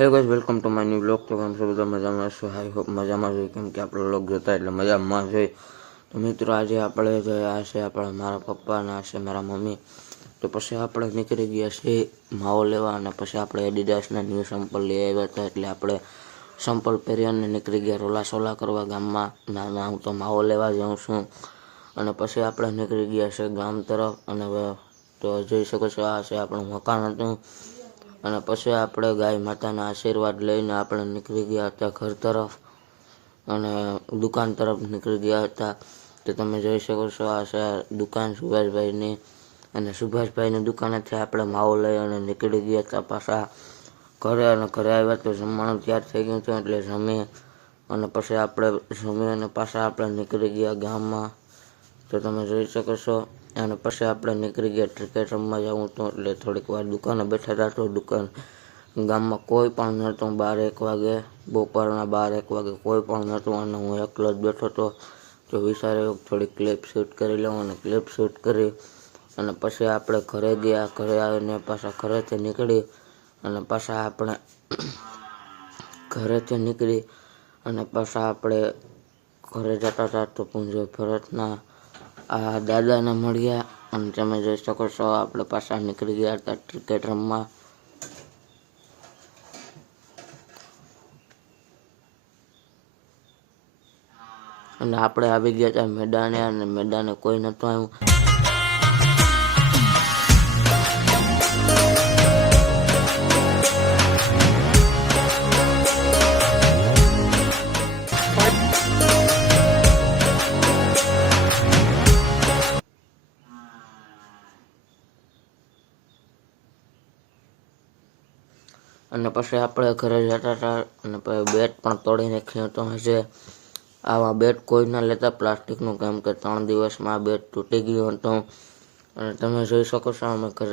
Hello guys, welcome to my new blog. તો કેમ છો બધા? મજામાં છો? આઈ હોપ મજામાં છે, કેમ કે આપણે બ્લોગ જોતા એટલે મજામાં છે. તો મિત્રો, આજે આપણે જોયા છે આપણા મારા પપ્પા અને આ છે મારા મમ્મી. તો પછી આપણે નીકળી ગયા છે માવો લેવા, અને પછી આપણે એડિડાસના ન્યૂ સંપલ લઈ આવ્યા હતા, એટલે આપણે સંપલ પહેરીને નીકળી ગયા રોલા સોલા કરવા ગામમાં. ના હું તો માવો લેવા જાઉં છું. અને પછી આપણે નીકળી ગયા છે ગામ તરફ. અને તો જોઈ શકો છો, આ છે આપણું મકાન હતું. અને પછી આપણે ગાય માતાના આશીર્વાદ લઈને આપણે નીકળી ગયા હતા ઘર તરફ, અને દુકાન તરફ નીકળી ગયા હતા. તો તમે જોઈ શકો છો, આ છે દુકાન સુભાષભાઈની. અને સુભાષભાઈની દુકાનેથી આપણે માવો લઈ અને નીકળી ગયા હતા પાછા ઘરે. અને ઘરે આવ્યા તો જમવાનું તૈયાર થઈ ગયું હતું, એટલે જમી અને પછી આપણે જમી અને પાછા આપણે નીકળી ગયા ગામમાં. તો તમે જોઈ શકો છો. અને પછી આપણે નીકળી ગયા ક્રિકેટ રમવા જવું હતું, એટલે થોડીક વાર દુકાને બેઠા હતા. તો દુકાન ગામમાં કોઈ પણ નહોતું. 12-1 વાગે, બપોરના 12-1 વાગે કોઈ પણ નહોતું, અને હું એકલો જ બેઠો હતો. તો વિચાર્યું થોડીક ક્લિપ શૂટ કરી લઉં, અને ક્લિપ શૂટ કરી અને પછી આપણે ઘરે ગયા. ઘરે આવીને પાછા ઘરેથી નીકળી અને પાછા આપણે ઘરેથી નીકળી અને પાછા આપણે ઘરે જતા હતા. તો પૂંજો ભરતના આ દાદાને મળ્યા, અને તમે જોઈ શકો છો આપણે પાછા નીકળી ગયા હતા ક્રિકેટ રમવા. અને આપણે આવી ગયા હતા મેદાને, અને મેદાને કોઈ નહોતું આવ્યું. અને પછી આપણે ઘરે જતા હતા, અને પછી બેટ પણ તોડી નાખ્યો હતો. હશે આવા બેટ કોઈ ના લેતા પ્લાસ્ટિકનું, કેમ કે 3 દિવસમાં આ બેટ તૂટી ગયું હતું. અને તમે જોઈ શકો છો અમે ઘરે